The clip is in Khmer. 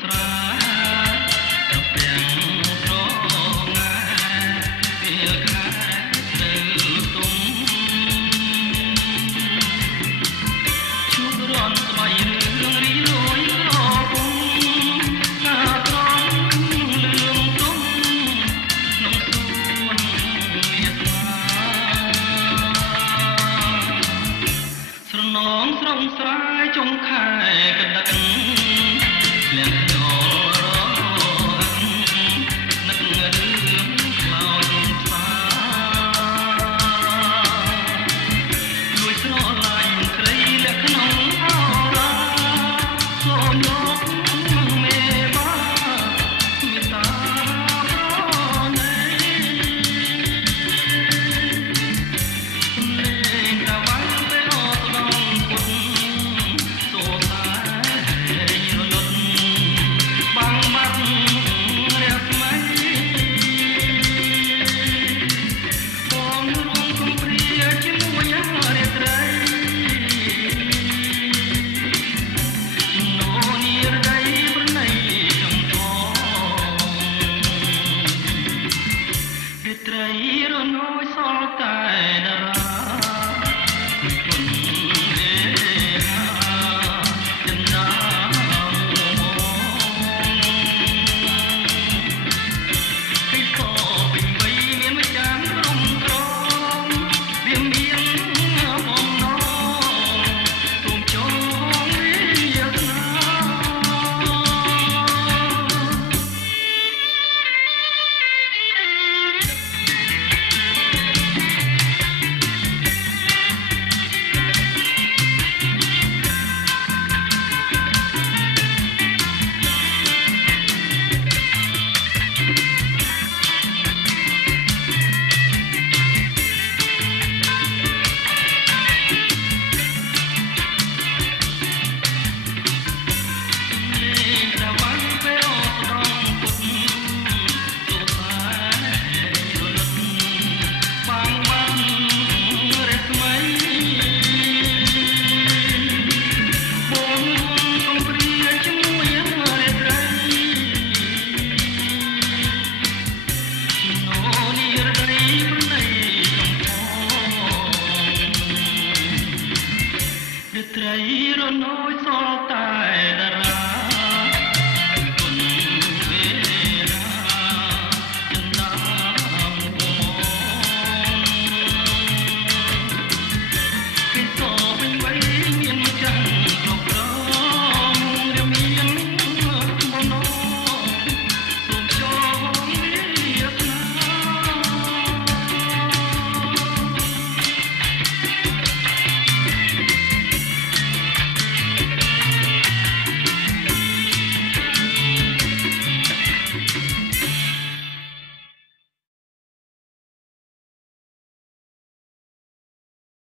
ស្រែចុងខែកដឹកលៀងខ្យល់រនឹកងើខ្លោចស្វាលួយស្រឡាញ់ស្រីលក្ខក្នុងអរាសូមលោកមេបាមេតាប្រណីលេងតាវាយទៅអត់ដងពុតសូសារលត់បាំងបាត់រាស្មីបងរួមគំព្រាជាមួយរាត្រីនោនីរដីប្រណីចំជងរាត្រីរនោយសល់តែតារាត្រីរនោយសល់